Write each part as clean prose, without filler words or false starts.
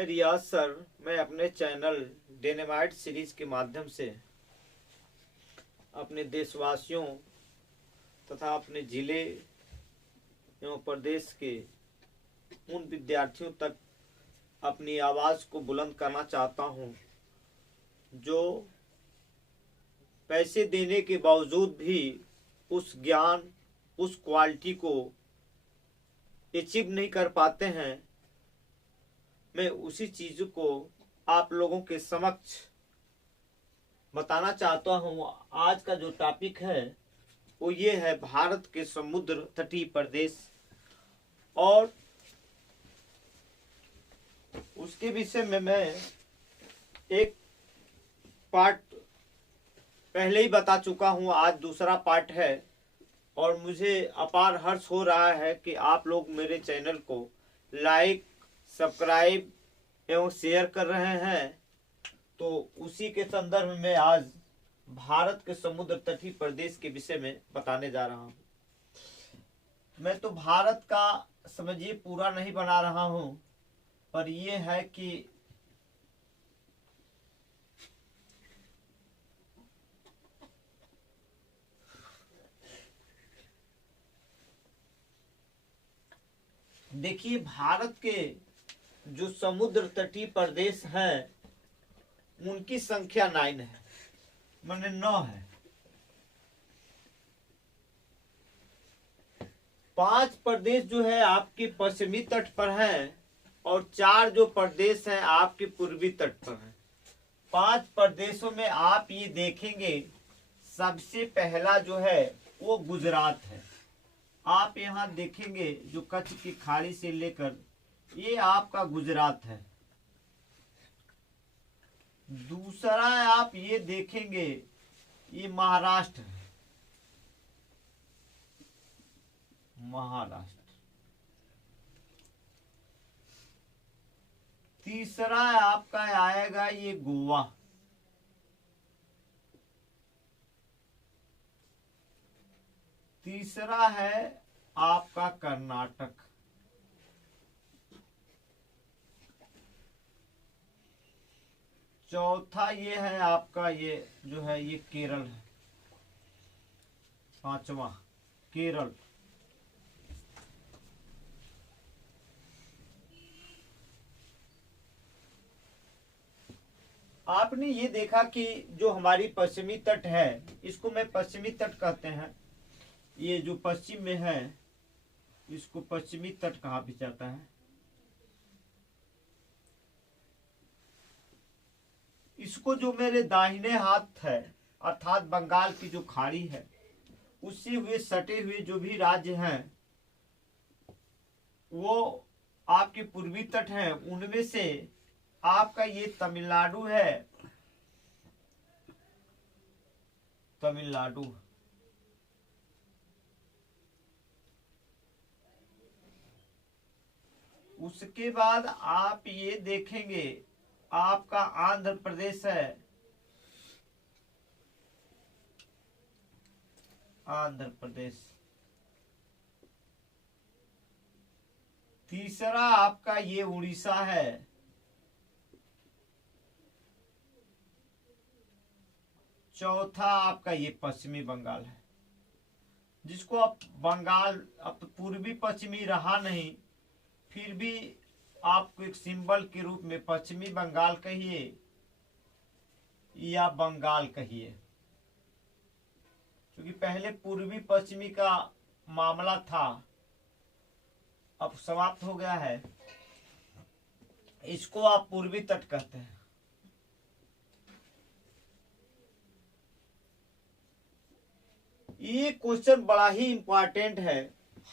मैं रियाज सर, मैं अपने चैनल डेनेमाइट सीरीज के माध्यम से अपने देशवासियों तथा अपने जिले एवं प्रदेश के उन विद्यार्थियों तक अपनी आवाज़ को बुलंद करना चाहता हूं जो पैसे देने के बावजूद भी उस ज्ञान, उस क्वालिटी को अचीव नहीं कर पाते हैं। मैं उसी चीज़ को आप लोगों के समक्ष बताना चाहता हूँ। आज का जो टॉपिक है वो ये है भारत के समुद्र तटीय प्रदेश, और उसके विषय में मैं एक पार्ट पहले ही बता चुका हूँ। आज दूसरा पार्ट है और मुझे अपार हर्ष हो रहा है कि आप लोग मेरे चैनल को लाइक, सब्सक्राइब एवं शेयर कर रहे हैं। तो उसी के संदर्भ में आज भारत के समुद्र तटीय प्रदेश के विषय में बताने जा रहा हूं। मैं तो भारत का समझिए पूरा नहीं बना रहा हूं, पर यह है कि देखिए, भारत के जो समुद्र तटीय प्रदेश हैं उनकी संख्या 9 है, माने 9 है। 5 प्रदेश जो है आपके पश्चिमी तट पर हैं और 4 जो प्रदेश हैं आपके पूर्वी तट पर हैं। 5 प्रदेशों में आप ये देखेंगे, सबसे पहला जो है वो गुजरात है। आप यहाँ देखेंगे जो कच्छ की खाड़ी से लेकर ये आपका गुजरात है। दूसरा आप ये देखेंगे ये महाराष्ट्र है, महाराष्ट्र। तीसरा आपका आएगा ये गोवा। तीसरा है आपका कर्नाटक। चौथा ये है आपका ये जो है ये केरल है। पांचवा केरल। आपने ये देखा कि जो हमारी पश्चिमी तट है इसको मैं पश्चिमी तट कहते हैं। ये जो पश्चिम में है इसको पश्चिमी तट कहा भी जाता है। इसको जो मेरे दाहिने हाथ है अर्थात बंगाल की जो खाड़ी है उससे हुए सटे हुए जो भी राज्य हैं वो आपके पूर्वी तट हैं। उनमें से आपका ये तमिलनाडु है, तमिलनाडु। उसके बाद आप ये देखेंगे आपका आंध्र प्रदेश है, आंध्र प्रदेश। तीसरा आपका ये उड़ीसा है। चौथा आपका ये पश्चिमी बंगाल है, जिसको आप बंगाल अब पूर्वी पश्चिमी रहा नहीं, फिर भी आपको एक सिंबल के रूप में पश्चिमी बंगाल कहिए या बंगाल कहिए, क्योंकि पहले पूर्वी पश्चिमी का मामला था, अब समाप्त हो गया है। इसको आप पूर्वी तट कहते हैं। ये क्वेश्चन बड़ा ही इंपॉर्टेंट है,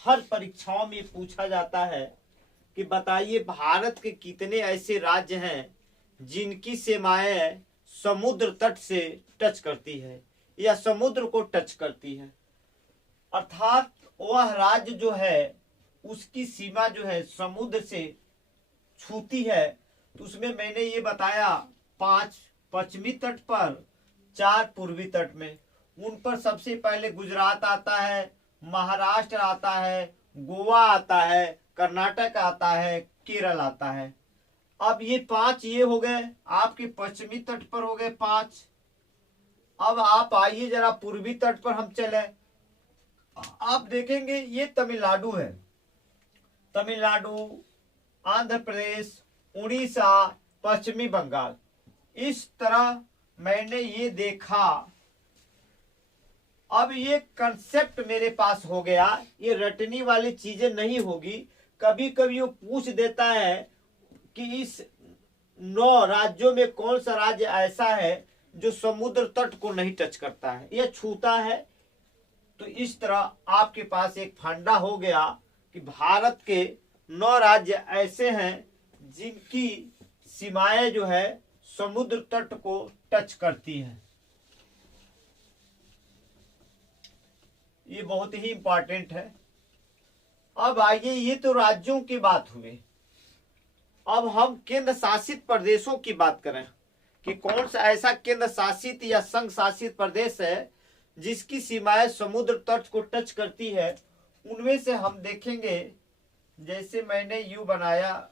हर परीक्षाओं में पूछा जाता है कि बताइए भारत के कितने ऐसे राज्य हैं जिनकी सीमाएं समुद्र तट से टच करती है या समुद्र को टच करती है। अर्थात वह राज्य जो है उसकी सीमा जो है समुद्र से छूती है। तो उसमें मैंने ये बताया 5 पश्चिमी तट पर, 4 पूर्वी तट में। उन पर सबसे पहले गुजरात आता है, महाराष्ट्र आता है, गोवा आता है, कर्नाटक आता है, केरल आता है। अब ये 5 ये हो गए आपके पश्चिमी तट पर हो गए 5। अब आप आइए जरा पूर्वी तट पर हम चले। आप देखेंगे ये तमिलनाडु है, तमिलनाडु, आंध्र प्रदेश, उड़ीसा, पश्चिमी बंगाल। इस तरह मैंने ये देखा। अब ये कंसेप्ट मेरे पास हो गया, ये रटनी वाली चीजें नहीं होगी। कभी कभी वो पूछ देता है कि इस 9 राज्यों में कौन सा राज्य ऐसा है जो समुद्र तट को नहीं टच करता है, यह छूता है। तो इस तरह आपके पास एक फंडा हो गया कि भारत के 9 राज्य ऐसे हैं जिनकी सीमाएं जो है समुद्र तट को टच करती हैं। ये बहुत ही इंपॉर्टेंट है। अब आइए, ये तो राज्यों की बात हुई। अब हम केंद्र शासित प्रदेशों की बात करें कि कौन सा ऐसा केंद्र शासित या संघ शासित प्रदेश है जिसकी सीमाएं समुद्र तट को टच करती है। उनमें से हम देखेंगे, जैसे मैंने यू बनाया,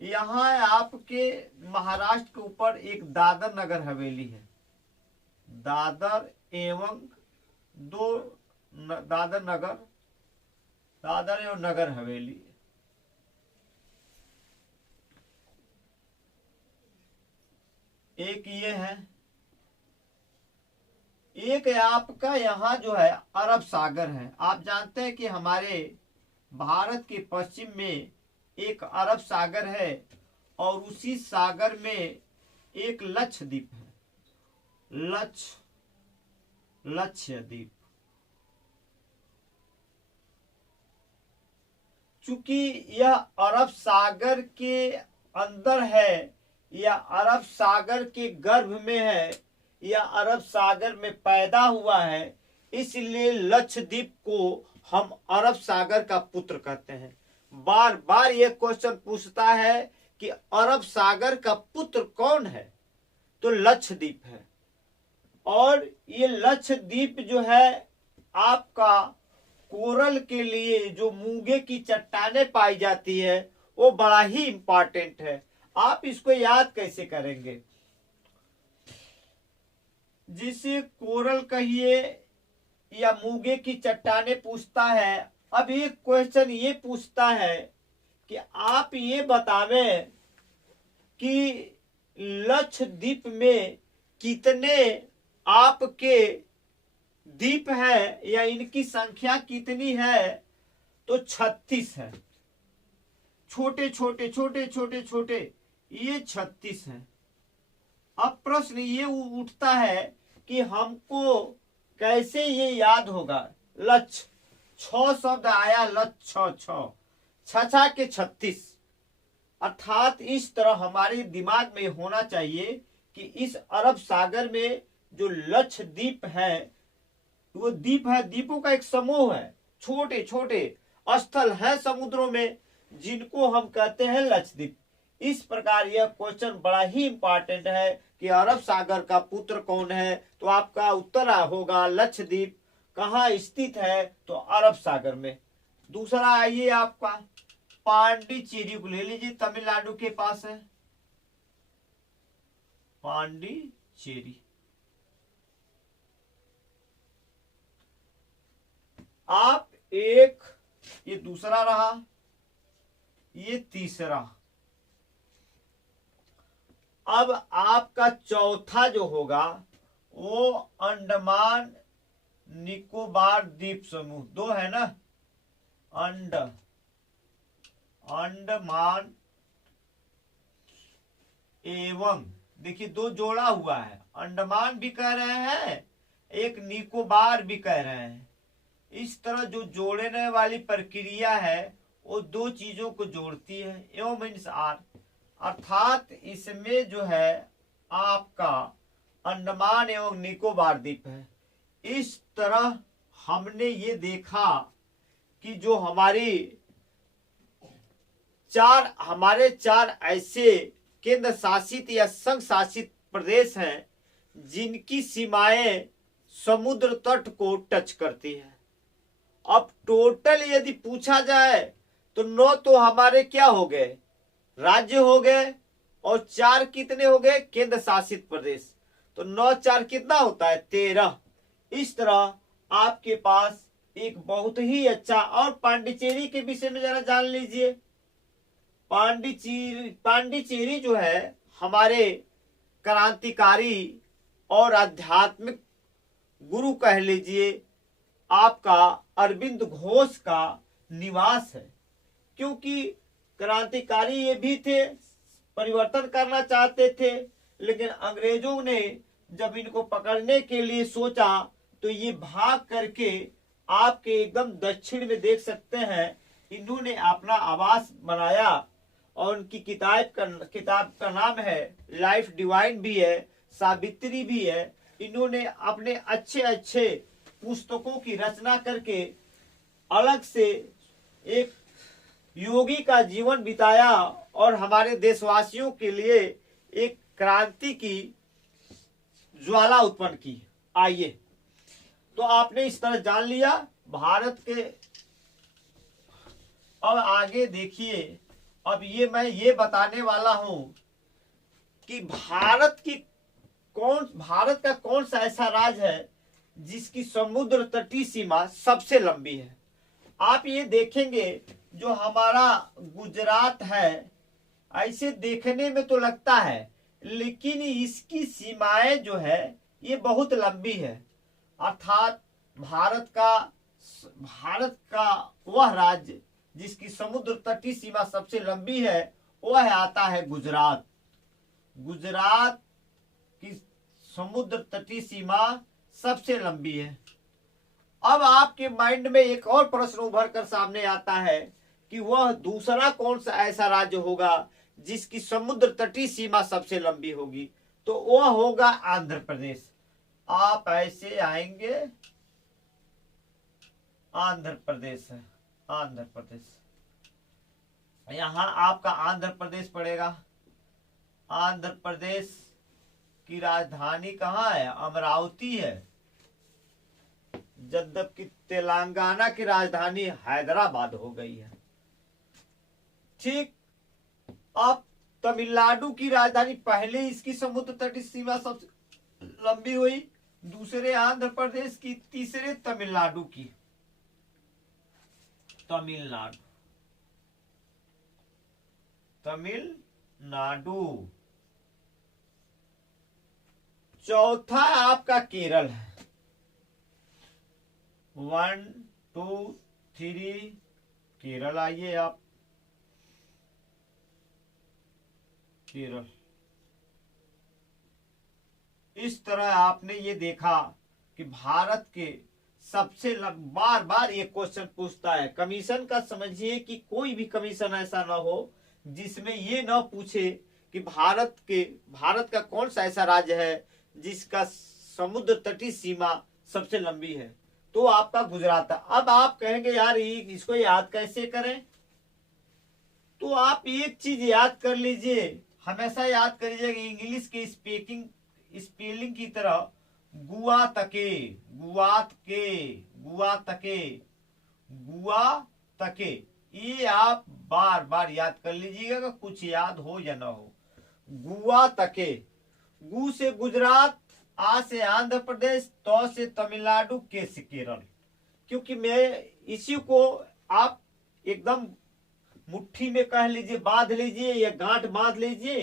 यहाँ आपके महाराष्ट्र के ऊपर एक दादर नगर हवेली है। दादर एवं दादर नगर, दादर एवं नगर हवेली। एक ये है, एक आपका यहाँ जो है अरब सागर है। आप जानते हैं कि हमारे भारत के पश्चिम में एक अरब सागर है और उसी सागर में एक लक्षद्वीप है, लक्षद्वीप। चूंकि यह अरब सागर के अंदर है या अरब सागर के गर्भ में है या अरब सागर में पैदा हुआ है, इसलिए लक्षद्वीप को हम अरब सागर का पुत्र कहते हैं। बार बार यह क्वेश्चन पूछता है कि अरब सागर का पुत्र कौन है, तो लक्षद्वीप है। और ये लक्षद्वीप जो है आपका कोरल के लिए जो मूंगे की चट्टानें पाई जाती है वो बड़ा ही इंपॉर्टेंट है। आप इसको याद कैसे करेंगे? जिसे कोरल कहिए या मूंगे की चट्टानें पूछता है। अब एक क्वेश्चन ये पूछता है कि आप ये बतावें कि लक्षद्वीप में कितने आपके द्वीप है या इनकी संख्या कितनी है, तो 36 है। छोटे छोटे छोटे छोटे छोटे ये 36 है। अब प्रश्न ये उठता है कि हमको कैसे ये याद होगा। लक्ष्य 6 शब्द आया, लक्ष्य 6 के 36, अर्थात इस तरह हमारे दिमाग में होना चाहिए कि इस अरब सागर में जो लक्षद्वीप है वो द्वीप है, द्वीपों का एक समूह है, छोटे छोटे स्थल है समुद्रों में जिनको हम कहते हैं लक्षद्वीप। इस प्रकार यह क्वेश्चन बड़ा ही इंपॉर्टेंट है कि अरब सागर का पुत्र कौन है, तो आपका उत्तर होगा लक्षद्वीप। कहाँ स्थित है, तो अरब सागर में। दूसरा आइए आपका पांडिचेरी को ले लीजिए, तमिलनाडु के पास है पांडिचेरी। आप एक, ये दूसरा रहा, ये तीसरा। अब आपका चौथा जो होगा वो अंडमान निकोबार द्वीप समूह, 2 है ना, अंडमान एवं, देखिए 2 जोड़ा हुआ है, अंडमान भी कह रहे हैं, एक निकोबार भी कह रहे हैं। इस तरह जो जोड़ने वाली प्रक्रिया है वो 2 चीजों को जोड़ती है। एवं मीन्स आर, अर्थात इसमें जो है आपका अंडमान एवं निकोबार द्वीप है। इस तरह हमने ये देखा कि जो हमारे 4 ऐसे केंद्र शासित या संघ शासित प्रदेश हैं जिनकी सीमाएं समुद्र तट को टच करती है। अब टोटल यदि पूछा जाए तो 9 तो हमारे क्या हो गए, राज्य हो गए और 4 कितने हो गए केंद्र शासित प्रदेश। तो 9 4 कितना होता है 13। इस तरह आपके पास एक बहुत ही अच्छा, और पांडिचेरी के विषय में जरा जान लीजिए। पांडिचेरी जो है हमारे क्रांतिकारी और आध्यात्मिक गुरु कह लीजिए आपका अरविंद घोष का निवास है, क्योंकि क्रांतिकारी ये भी थे, परिवर्तन करना चाहते थे, लेकिन अंग्रेजों ने जब इनको पकड़ने के लिए सोचा तो ये भाग करके आपके एकदम दक्षिण में देख सकते हैं इन्होंने अपना आवास बनाया, और उनकी किताब का नाम है लाइफ डिवाइन भी है, सावित्री भी है। इन्होंने अपने अच्छे अच्छे पुस्तकों की रचना करके अलग से एक योगी का जीवन बिताया और हमारे देशवासियों के लिए एक क्रांति की ज्वाला उत्पन्न की। आइए, तो आपने इस तरह जान लिया भारत के। अब आगे देखिए, अब मैं ये बताने वाला हूं कि भारत का कौन सा ऐसा राज्य है जिसकी समुद्र तटीय सीमा सबसे लंबी है। आप ये देखेंगे जो हमारा गुजरात है, ऐसे देखने में तो लगता है, लेकिन इसकी सीमाएं जो है ये बहुत लंबी है। अर्थात भारत का वह राज्य जिसकी समुद्र तटीय सीमा सबसे लंबी है वह आता है गुजरात। गुजरात की समुद्र तटीय सीमा सबसे लंबी है। अब आपके माइंड में एक और प्रश्न उभर कर सामने आता है कि वह दूसरा कौन सा ऐसा राज्य होगा जिसकी समुद्र तटीय सीमा सबसे लंबी होगी। तो वह होगा आंध्र प्रदेश। आप ऐसे आएंगे, आंध्र प्रदेश है, आंध्र प्रदेश, यहां आपका आंध्र प्रदेश पड़ेगा। आंध्र प्रदेश की राजधानी कहां है, अमरावती है, जबकि तेलंगाना की राजधानी हैदराबाद हो गई है। ठीक, अब तमिलनाडु की राजधानी, पहले इसकी समुद्र तटीय सीमा सबसे लंबी हुई, दूसरे आंध्र प्रदेश की, तीसरे तमिलनाडु की। तमिलनाडु, चौथा आपका केरल है। 1 2 3 केरल। आइए आप, केरल। इस तरह आपने ये देखा कि भारत के सबसे बार बार ये क्वेश्चन पूछता है कमीशन का। समझिए कि कोई भी कमीशन ऐसा ना हो जिसमें ये ना पूछे कि भारत का कौन सा ऐसा राज्य है जिसका समुद्र तटीय सीमा सबसे लंबी है। तो आपका गुजरात है। अब आप कहेंगे यार इसको याद कैसे करें, तो आप एक चीज याद कर लीजिए, हमेशा याद करिए इंग्लिश के स्पेलिंग की तरह गुआ तके, ये आप बार बार याद कर लीजिएगा, कुछ याद हो या ना हो। गुआ तके, गु से गुजरात, आ से आंध्र प्रदेश, तो से तमिलनाडु, के से केरल। क्योंकि मैं इसी को आप एकदम मुट्ठी में कह लीजिए, बांध लीजिए या गांठ बांध लीजिए,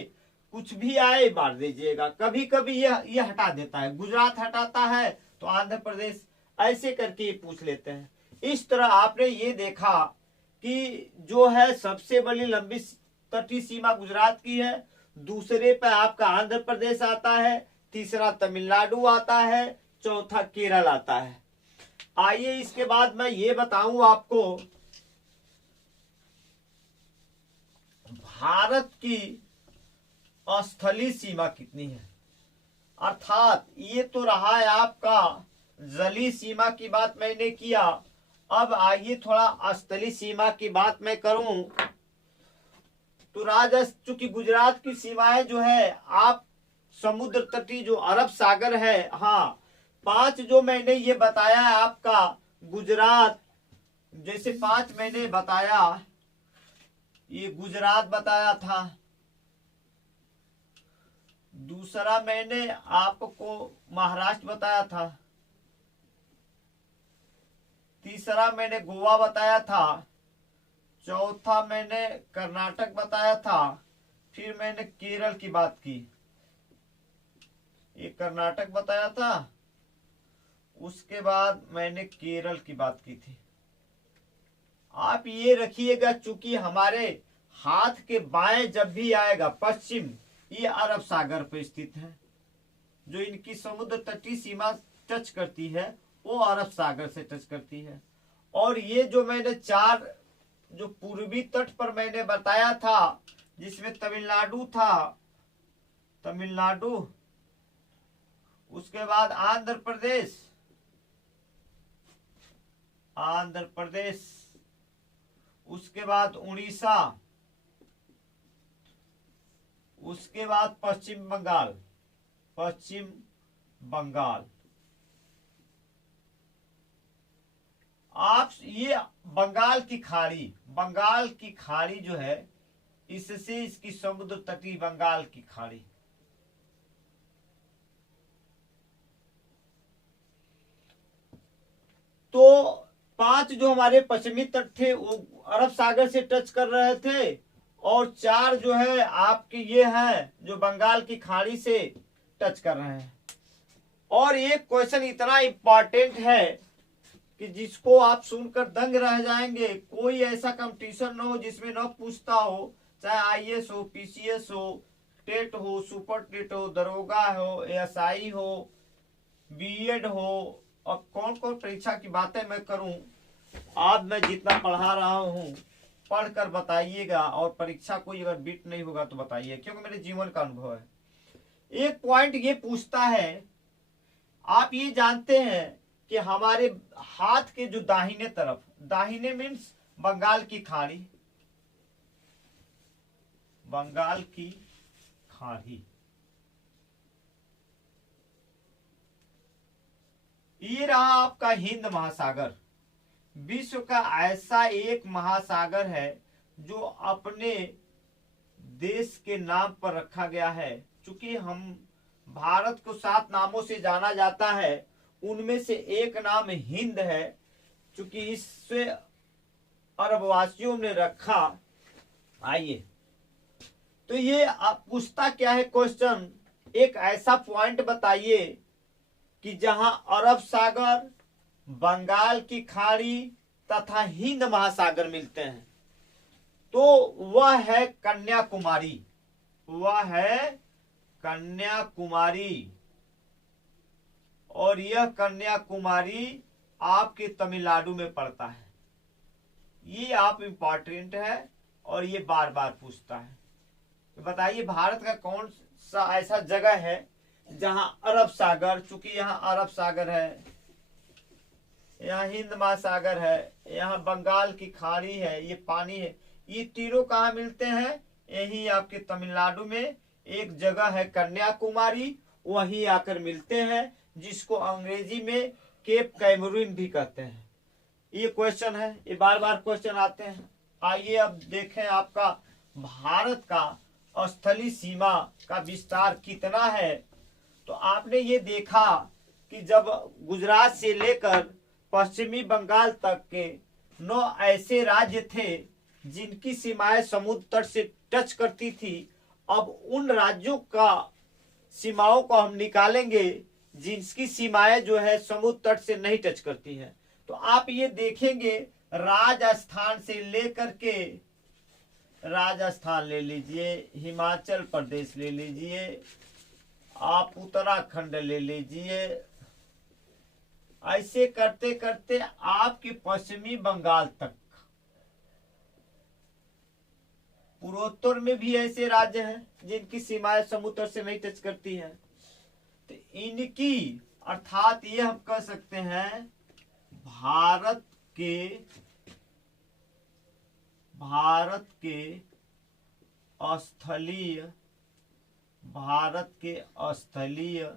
कुछ भी आए बांध दीजिएगा। कभी कभी यह हटा देता है, गुजरात हटाता है तो आंध्र प्रदेश, ऐसे करके ये पूछ लेते हैं। इस तरह आपने ये देखा कि जो है सबसे बड़ी लंबी तटीय सीमा गुजरात की है, दूसरे पे आपका आंध्र प्रदेश आता है, तीसरा तमिलनाडु आता है, चौथा केरल आता है। आइए इसके बाद मैं ये बताऊं आपको भारत की स्थलीय सीमा कितनी है। अर्थात ये तो रहा है आपका जलीय सीमा की बात मैंने किया। अब आइए थोड़ा स्थलीय सीमा की बात मैं करूं तो चूंकि गुजरात की सीमाएं जो है आप समुद्र तटीय जो अरब सागर है, हाँ 5 जो मैंने ये बताया है आपका गुजरात, जैसे 5 मैंने बताया ये गुजरात बताया था। दूसरा मैंने आपको महाराष्ट्र बताया था। तीसरा मैंने गोवा बताया था। चौथा मैंने कर्नाटक बताया था। फिर मैंने केरल की बात की। ये कर्नाटक बताया था, उसके बाद मैंने केरल की बात की थी। आप ये रखिएगा, चूंकि हमारे हाथ के बाएं जब भी आएगा पश्चिम, ये अरब सागर पर स्थित है। जो इनकी समुद्र तटीय सीमा टच करती है वो अरब सागर से टच करती है। और ये जो मैंने चार जो पूर्वी तट पर मैंने बताया था, जिसमें तमिलनाडु था, तमिलनाडु, उसके बाद आंध्र प्रदेश, आंध्र प्रदेश, उसके बाद उड़ीसा, उसके बाद पश्चिम बंगाल, पश्चिम बंगाल। आप ये बंगाल की खाड़ी, बंगाल की खाड़ी जो है, इससे इसकी समुद्र तटीय बंगाल की खाड़ी। तो 5 जो हमारे पश्चिमी तट थे वो अरब सागर से टच कर रहे थे, और 4 जो है आपके ये हैं जो बंगाल की खाड़ी से टच कर रहे हैं। और ये क्वेश्चन इतना इंपॉर्टेंट है कि जिसको आप सुनकर दंग रह जाएंगे। कोई ऐसा कंपटीशन न हो जिसमें न पूछता हो, चाहे आईएएस हो, पीसीएस हो, टेट हो, सुपर टेट हो, दरोगा हो, एएसआई हो, बीएड हो, और कौन कौन परीक्षा की बातें मैं करूं। आज मैं जितना पढ़ा रहा हूं पढ़कर बताइएगा, और परीक्षा कोई अगर बीट नहीं होगा तो बताइए, क्योंकि मेरे जीवन का अनुभव है। एक पॉइंट ये पूछता है, आप ये जानते हैं कि हमारे हाथ के जो दाहिने तरफ, दाहिने मीन्स बंगाल की खाड़ी, बंगाल की खाड़ी, ये रहा आपका हिंद महासागर। विश्व का ऐसा एक महासागर है जो अपने देश के नाम पर रखा गया है। चूंकि हम भारत को 7 नामों से जाना जाता है, उनमें से एक नाम हिंद है। चूंकि इससे अरबवासियों ने रखा। आइए, तो ये पूछता क्या है क्वेश्चन, एक ऐसा पॉइंट बताइए कि जहां अरब सागर, बंगाल की खाड़ी तथा हिंद महासागर मिलते हैं। तो वह है कन्याकुमारी, वह है कन्याकुमारी। और यह कन्याकुमारी आपके तमिलनाडु में पड़ता है। ये आप इंपॉर्टेंट है और ये बार बार पूछता है। तो बताइए भारत का कौन सा ऐसा जगह है जहां अरब सागर, चूंकि यहाँ अरब सागर है, यहाँ हिंद महासागर है, यहाँ बंगाल की खाड़ी है, ये पानी है, ये तीनों कहाँ मिलते हैं? यही आपके तमिलनाडु में एक जगह है कन्याकुमारी, वहीं आकर मिलते हैं, जिसको अंग्रेजी में केप कैमरून भी कहते हैं। ये क्वेश्चन है, ये बार बार क्वेश्चन आते हैं। आइए अब देखें आपका भारत का स्थलीय सीमा का विस्तार कितना है। तो आपने ये देखा कि जब गुजरात से लेकर पश्चिमी बंगाल तक के 9 ऐसे राज्य थे जिनकी सीमाएं समुद्र तट से टच करती थी। अब उन राज्यों का सीमाओं को हम निकालेंगे जिनकी सीमाएं जो है समुद्र तट से नहीं टच करती है। तो आप ये देखेंगे, राजस्थान से लेकर के, राजस्थान ले लीजिए, हिमाचल प्रदेश ले लीजिए, आप उत्तराखंड ले लीजिए, ऐसे करते करते आपके पश्चिमी बंगाल तक, पूर्वोत्तर में भी ऐसे राज्य हैं जिनकी सीमाएं समुद्र से नहीं टच करती हैं। तो इनकी अर्थात ये हम कह सकते हैं भारत के स्थलीय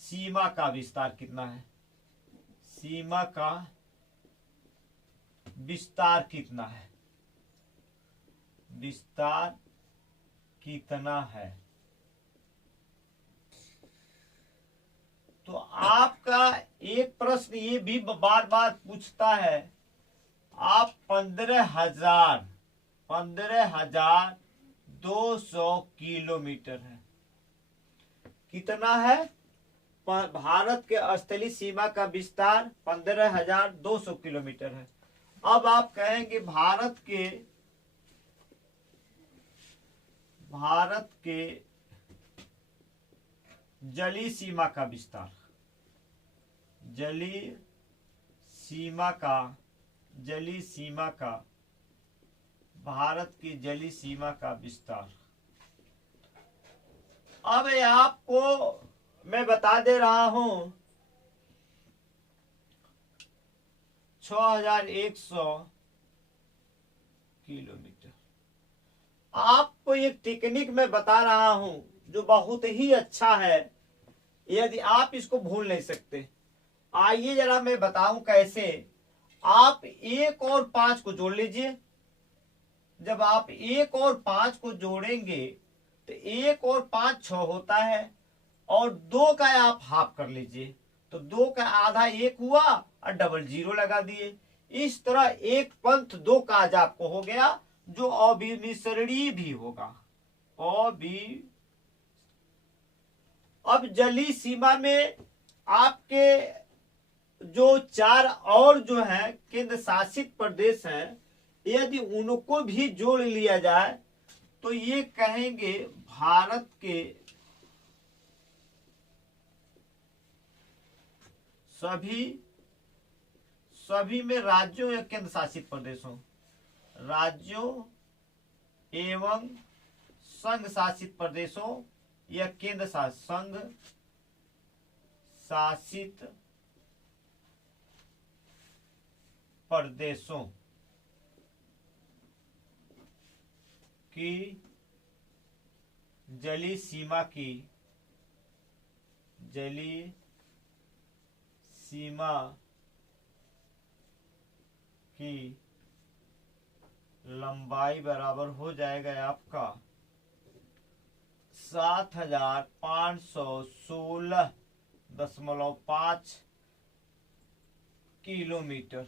सीमा का विस्तार कितना है, सीमा का विस्तार कितना है। विस्तार कितना है। तो आपका एक प्रश्न ये भी बार बार पूछता है, आप 15,200 किलोमीटर है। कितना है? भारत के स्थलीय सीमा का विस्तार 15,200 किलोमीटर है। अब आप कहेंगे भारत के जलीय सीमा का विस्तार, जलीय सीमा का भारत की जलीय सीमा का विस्तार। अब आपको मैं बता दे रहा हूं 6,100 किलोमीटर। आपको एक टेक्निक मैं बता रहा हूं जो बहुत ही अच्छा है, यदि आप इसको भूल नहीं सकते। आइए जरा मैं बताऊं कैसे। आप 1 और 5 को जोड़ लीजिए। जब आप 1 और 5 को जोड़ेंगे तो 1 और 5 6 होता है, और 2 का आप हाफ कर लीजिए तो 2 का आधा 1 हुआ और डबल जीरो लगा दिए। इस तरह एक पंथ 2 का आज आपको हो गया, जो अभिसरणीय भी होगा। अब जलीय सीमा में आपके जो 4 और जो है केंद्र शासित प्रदेश हैं, यदि उनको भी जोड़ लिया जाए तो ये कहेंगे भारत के सभी में राज्यों या केंद्र शासित प्रदेशों, राज्यों एवं संघ शासित प्रदेशों या केंद्र संघ शासित प्रदेशों की जलीय सीमा की लंबाई बराबर हो जाएगा आपका 7,516.5 किलोमीटर।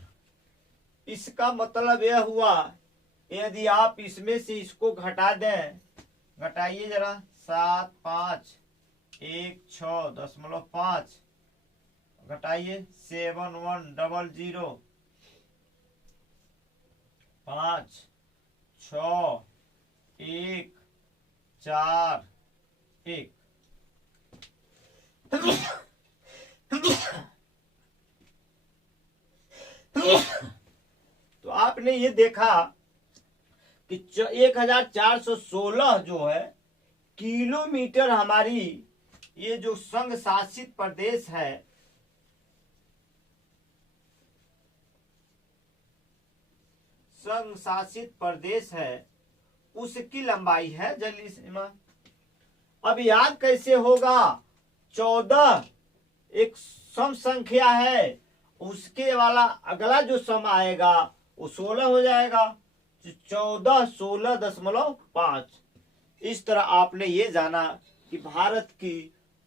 इसका मतलब यह हुआ, यदि आप इसमें से इसको घटा दें, घटाइए जरा, 7,516.5 घटाइए 7,100 5 6 1 4 1। तो आपने ये देखा कि 1,416 जो है किलोमीटर हमारी ये जो संघ शासित प्रदेश है, संघ शासित प्रदेश है, उसकी लंबाई है जलीय सीमा। अब याद कैसे होगा? 14 एक सम संख्या है, उसके वाला अगला जो सम आएगा वो 16 हो जाएगा, 14 16.5। इस तरह आपने ये जाना कि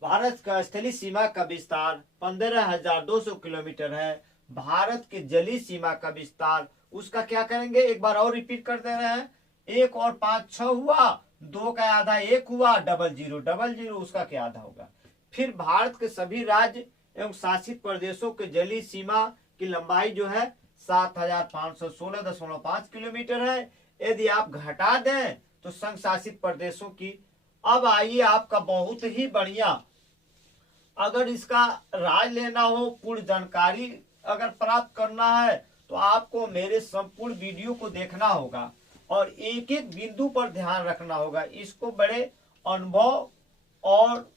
भारत का स्थलीय सीमा का विस्तार 15,200 किलोमीटर है। भारत के जलीय सीमा का विस्तार, उसका क्या करेंगे, एक बार और रिपीट कर दे रहे हैं। 1 और 5 6 हुआ, 2 का आधा 1 हुआ, डबल जीरो उसका क्या आधा होगा। फिर भारत के सभी राज्य एवं शासित प्रदेशों के जलीय सीमा की लंबाई जो है 7,516.5 किलोमीटर है। यदि आप घटा दें तो संघ शासित प्रदेशों की। अब आइए आपका बहुत ही बढ़िया, अगर इसका राज लेना हो, पूर्ण जानकारी अगर प्राप्त करना है तो आपको मेरे संपूर्ण वीडियो को देखना होगा और एक एक बिंदु पर ध्यान रखना होगा। इसको बड़े अनुभव और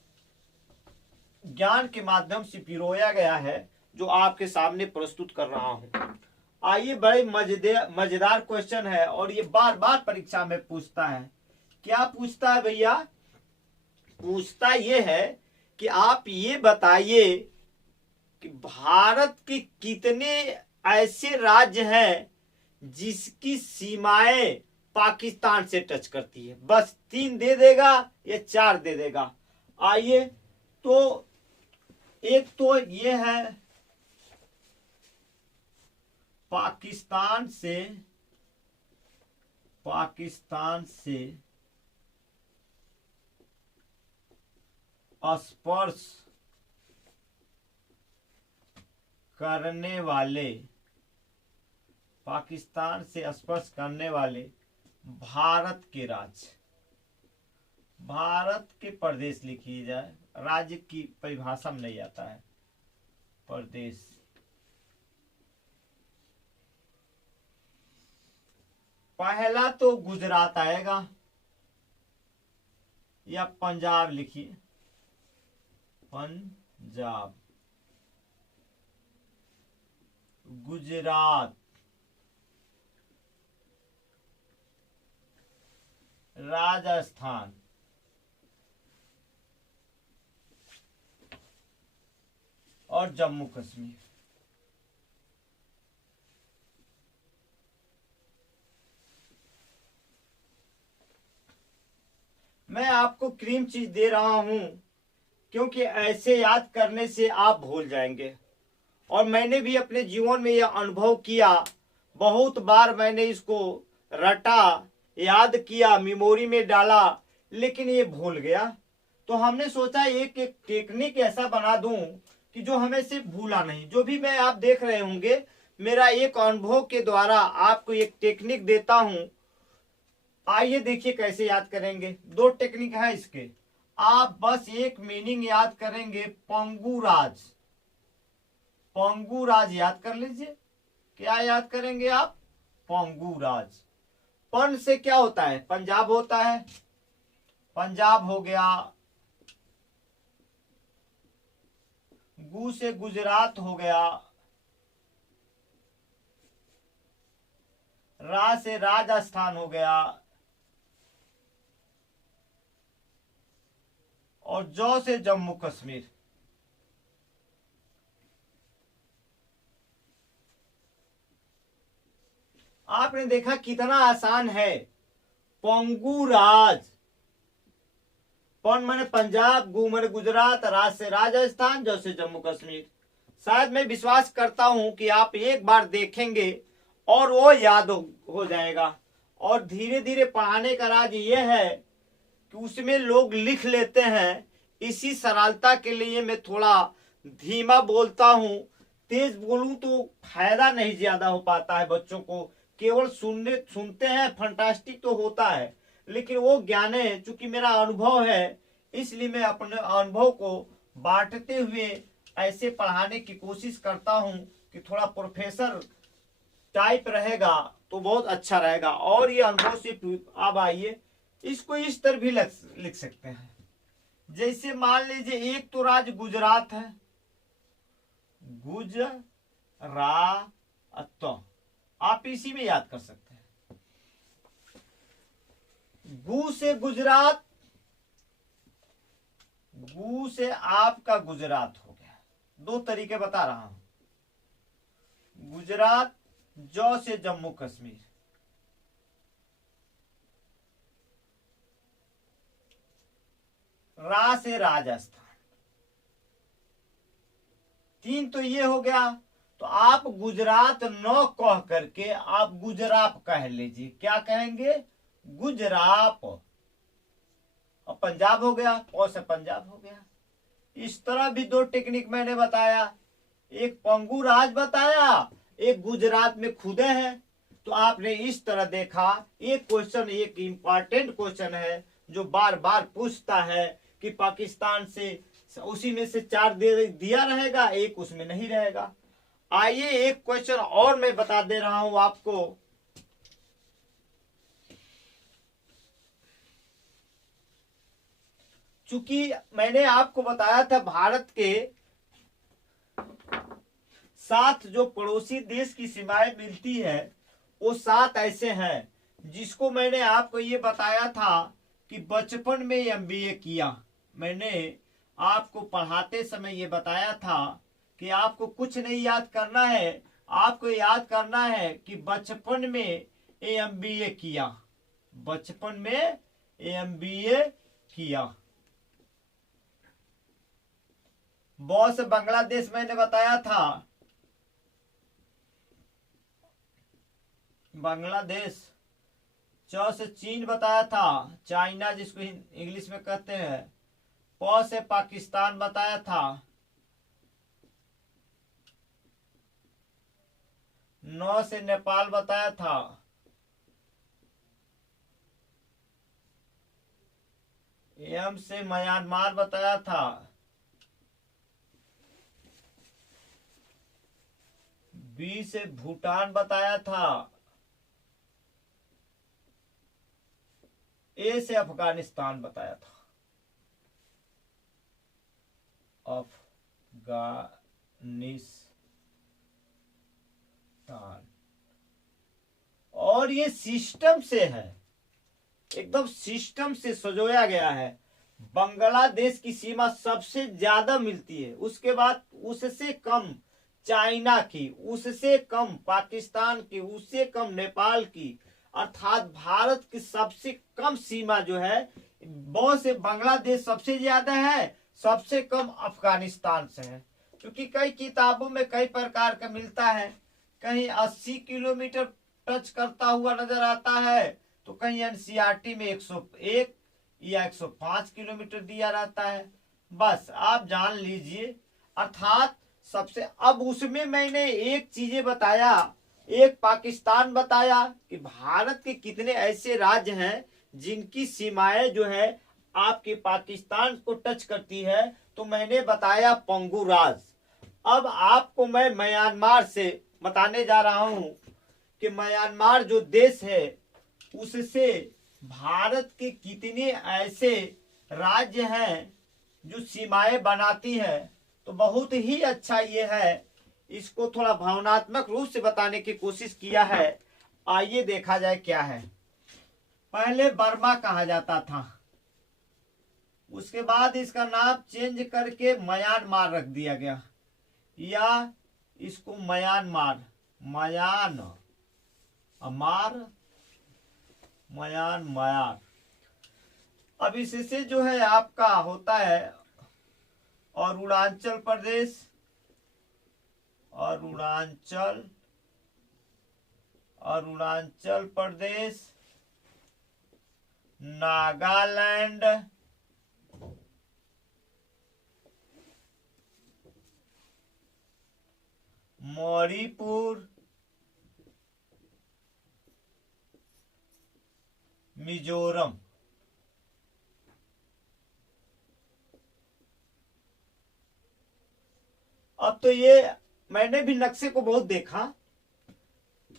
ज्ञान के माध्यम से पिरोया गया है, जो आपके सामने प्रस्तुत कर रहा हूं। आइए, बड़े मजेदार क्वेश्चन है और ये बार बार परीक्षा में पूछता है। क्या पूछता है भैया? पूछता ये है कि आप ये बताइए कि भारत के कितने ऐसे राज्य हैं जिसकी सीमाएं पाकिस्तान से टच करती है। बस 3 दे देगा या 4 दे देगा। आइए, तो एक तो ये है पाकिस्तान से स्पर्श करने वाले, पाकिस्तान से स्पर्श करने वाले भारत के राज्य, भारत के प्रदेश लिखी जाए, राज्य की परिभाषा में नहीं आता है, प्रदेश। पहला तो गुजरात आएगा या पंजाब लिखिए, पंजाब, गुजरात, राजस्थान, और जम्मू कश्मीर। मैं आपको क्रीम चीज दे रहा हूं क्योंकि ऐसे याद करने से आप भूल जाएंगे। और मैंने भी अपने जीवन में यह अनुभव किया, बहुत बार मैंने इसको रटा, याद किया, मेमोरी में डाला, लेकिन ये भूल गया। तो हमने सोचा एक टेक्निक ऐसा बना दूं कि जो हमें से भूला नहीं। जो भी मैं आप देख रहे होंगे, मेरा एक अनुभव के द्वारा आपको एक टेक्निक देता हूं। आइए देखिए कैसे याद करेंगे। 2 टेक्निक है इसके। आप बस एक मीनिंग याद करेंगे, पंगुराज, पंगुराज याद कर लीजिए। क्या याद करेंगे आप? पंगुराज। पन से क्या होता है? पंजाब होता है, पंजाब हो गया। गु से गुजरात हो गया, रा से राजस्थान हो गया, और जौ से जम्मू कश्मीर। आपने देखा कितना आसान है। पंगुराज, पन माने पंजाब, गु माने गुजरात, राज से राजस्थान, जौ से जम्मू कश्मीर। शायद मैं विश्वास करता हूं कि आप एक बार देखेंगे और वो याद हो जाएगा। और धीरे धीरे पढ़ाने का राज ये है कि उसमें लोग लिख लेते हैं। इसी सरलता के लिए मैं थोड़ा धीमा बोलता हूं। तेज बोलूं तो फायदा नहीं ज्यादा हो पाता है बच्चों को। केवल सुनते हैं, फंटास्टिक तो होता है, लेकिन वो ज्ञान है। चूंकि मेरा अनुभव है, इसलिए मैं अपने अनुभव को बांटते हुए ऐसे पढ़ाने की कोशिश करता हूं कि थोड़ा प्रोफेसर टाइप रहेगा तो बहुत अच्छा रहेगा। और ये अनुभव से अब आइए, इसको इस तरह भी लिख सकते हैं। जैसे मान लीजिए एक तो राज्य गुजरात है, गुजरात, आप इसी में याद कर सकते हैं। गु से गुजरात, गु से आपका गुजरात हो गया। 2 तरीके बता रहा हूं। गुजरात, जौ से जम्मू कश्मीर, रा से राजस्थान। 3 तो ये हो गया। तो आप गुजरात न कह करके आप गुजरात कह लीजिए। क्या कहेंगे? गुजरात। और पंजाब हो गया, और से पंजाब हो गया। इस तरह भी 2 टेक्निक मैंने बताया। एक पंगुराज बताया, एक गुजरात में खुदे हैं। तो आपने इस तरह देखा। एक क्वेश्चन, एक इंपॉर्टेंट क्वेश्चन है जो बार बार पूछता है कि पाकिस्तान से, उसी में से 4 दिया रहेगा, एक उसमें नहीं रहेगा। आइए एक क्वेश्चन और मैं बता दे रहा हूं आपको। चूंकि मैंने आपको बताया था भारत के 7 जो पड़ोसी देश की सीमाएं मिलती है, वो 7 ऐसे हैं जिसको मैंने आपको ये बताया था कि बचपन में एमबीए किया। मैंने आपको पढ़ाते समय ये बताया था कि आपको कुछ नहीं याद करना है, आपको याद करना है कि बचपन में एमबीए किया। बचपन में MBA किया। बॉस बांग्लादेश मैंने बताया था, बांग्लादेश। च से चीन बताया था, चाइना जिसको इंग्लिश में कहते हैं। प से पाकिस्तान बताया था। न से नेपाल बताया था। एम से म्यांमार बताया था। बी से भूटान बताया था। ए से अफगानिस्तान बताया था। अफगानिस्तान। और ये सिस्टम से है, एकदम सिस्टम से सजोया गया है। बांग्लादेश की सीमा सबसे ज्यादा मिलती है, उसके बाद उससे कम चाइना की, उससे कम पाकिस्तान की, उससे कम नेपाल की, अर्थात भारत की सबसे कम सीमा जो है वो से बांग्लादेश सबसे ज्यादा है, सबसे कम अफगानिस्तान से है। क्योंकि कई किताबों में कई प्रकार का मिलता है, कहीं 80 किलोमीटर टच करता हुआ नजर आता है, तो कहीं NCERT में 101 या 105 किलोमीटर दिया रहता है। बस आप जान लीजिए, अर्थात सबसे। अब उसमें मैंने एक चीजें बताया, एक पाकिस्तान बताया कि भारत के कितने ऐसे राज्य हैं जिनकी सीमाएं जो है आपके पाकिस्तान को टच करती है, तो मैंने बताया पंगु राज। अब आपको मैं म्यांमार से बताने जा रहा हूं कि म्यांमार जो देश है उससे भारत के कितने ऐसे राज्य हैं जो सीमाएं बनाती है। तो बहुत ही अच्छा ये है, इसको थोड़ा भावनात्मक रूप से बताने की कोशिश किया है। आइए देखा जाए क्या है। पहले बर्मा कहा जाता था, उसके बाद इसका नाम चेंज करके म्यांमार रख दिया गया, या इसको म्यांमार, म्यांमार। अब इससे जो है आपका होता है अरुणाचल प्रदेश, अरुणाचल प्रदेश, नागालैंड, मणिपुर, मिजोरम। अब तो ये मैंने भी नक्शे को बहुत देखा,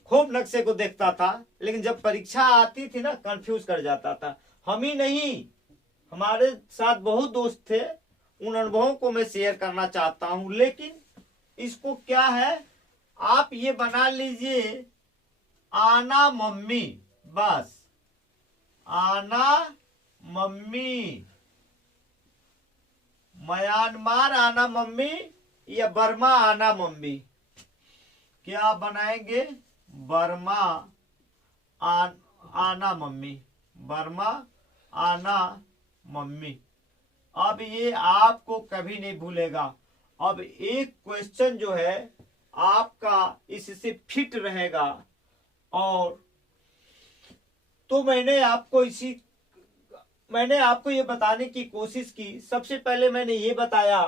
खूब नक्शे को देखता था, लेकिन जब परीक्षा आती थी ना कंफ्यूज कर जाता था। हम ही नहीं, हमारे साथ बहुत दोस्त थे, उन अनुभवों को मैं शेयर करना चाहता हूं। लेकिन इसको क्या है, आप ये बना लीजिए आना मम्मी, बस आना मम्मी, म्यांमार आना मम्मी या बर्मा आना मम्मी। क्या बनाएंगे, बर्मा आना मम्मी, बर्मा आना मम्मी। अब ये आपको कभी नहीं भूलेगा। अब एक क्वेश्चन जो है आपका इससे फिट रहेगा, और तो मैंने आपको ये बताने की कोशिश की। सबसे पहले मैंने ये बताया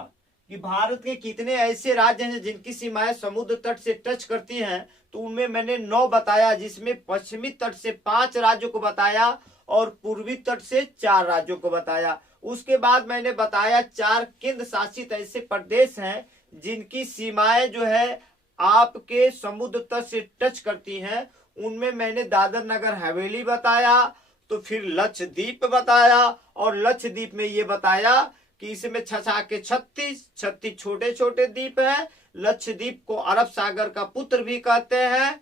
कि भारत के कितने ऐसे राज्य हैं जिनकी सीमाएं समुद्र तट से टच करती हैं, तो उनमें मैंने 9 बताया, जिसमें पश्चिमी तट से 5 राज्यों को बताया और पूर्वी तट से 4 राज्यों को बताया। उसके बाद मैंने बताया 4 केंद्र शासित ऐसे प्रदेश हैं जिनकी सीमाएं जो है आपके समुद्र तट से टच करती हैं। उनमें मैंने दादर नगर हवेली बताया, तो फिर लक्षद्वीप बताया, और लक्षद्वीप में ये बताया कि इसमें 36 छोटे छोटे द्वीप हैं। लक्षद्वीप को अरब सागर का पुत्र भी कहते हैं।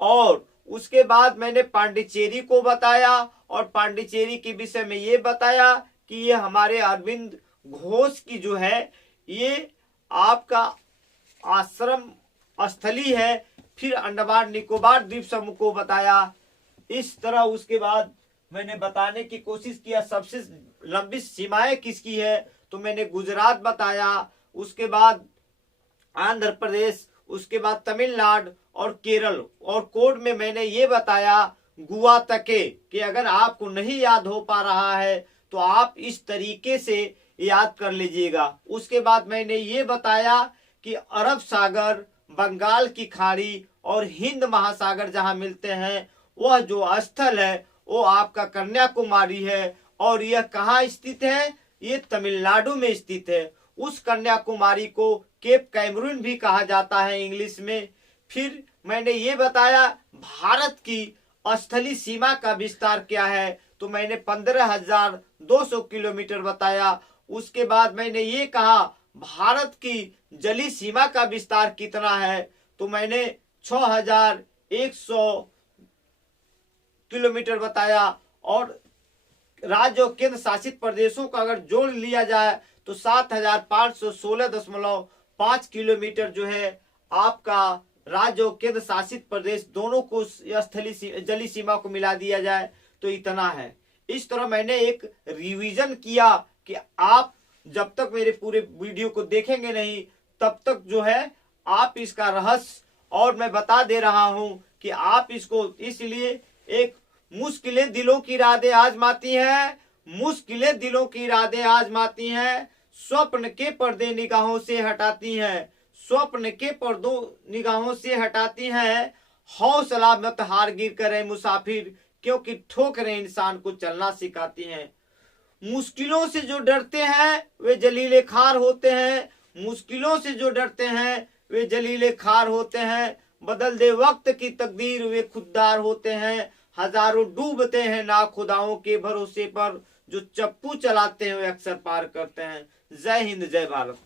और उसके बाद मैंने पांडिचेरी को बताया, और पांडिचेरी के विषय में ये बताया कि ये हमारे अरविंद घोष की जो है ये आपका आश्रम स्थली है। फिर अंडमान निकोबार द्वीप समूह को बताया। इस तरह उसके बाद मैंने बताने की कोशिश किया सबसे लंबी सीमाएं किसकी है, तो मैंने गुजरात बताया, उसके बाद आंध्र प्रदेश, उसके बाद तमिलनाडु और केरल, और कोड में मैंने ये बताया गोवा तक के, कि अगर आपको नहीं याद हो पा रहा है तो आप इस तरीके से याद कर लीजिएगा। उसके बाद मैंने ये बताया कि अरब सागर, बंगाल की खाड़ी और हिंद महासागर जहां मिलते हैं, वह जो स्थल है वो आपका कन्याकुमारी है, और यह कहाँ स्थित है, ये तमिलनाडु में स्थित है। उस कन्याकुमारी को केप कैमरून भी कहा जाता है इंग्लिश में। फिर मैंने ये बताया भारत की स्थलीय सीमा का विस्तार क्या है, तो मैंने 15,200 किलोमीटर बताया। उसके बाद मैंने ये कहा भारत की जलीय सीमा का विस्तार कितना है, तो मैंने 6,100 किलोमीटर बताया। और राज्य और केंद्र शासित प्रदेशों का अगर जोड़ लिया जाए तो 7,516.5 किलोमीटर जो है आपका राज्य और केंद्र शासित प्रदेश दोनों को स्थलीय जलीय सीमा को मिला दिया जाए तो इतना है। इस तरह मैंने एक रिवीजन किया कि आप जब तक मेरे पूरे वीडियो को देखेंगे नहीं तब तक जो है आप इसका रहस्य, और मैं बता दे रहा हूं कि आप इसको, इसलिए एक मुश्किलें दिलों की राहें आजमाती हैं, मुश्किलें दिलों की राहें आजमाती हैं, स्वप्न के पर्दे निगाहों से हटाती हैं, स्वप्न के पर्दों निगाहों से हटाती हैं। हौसला मत हार गिर करे मुसाफिर, क्योंकि ठोकरें इंसान को चलना सिखाती हैं। मुश्किलों से जो डरते हैं वे जलीले खार होते हैं, मुश्किलों से जो डरते हैं वे जलीले खार होते हैं। बदल दे वक्त की तकदीर वे खुददार होते हैं। हजारों डूबते हैं नाखुदाओं के भरोसे पर, जो चप्पू चलाते हैं वे अक्सर पार करते हैं। जय हिंद, जय भारत।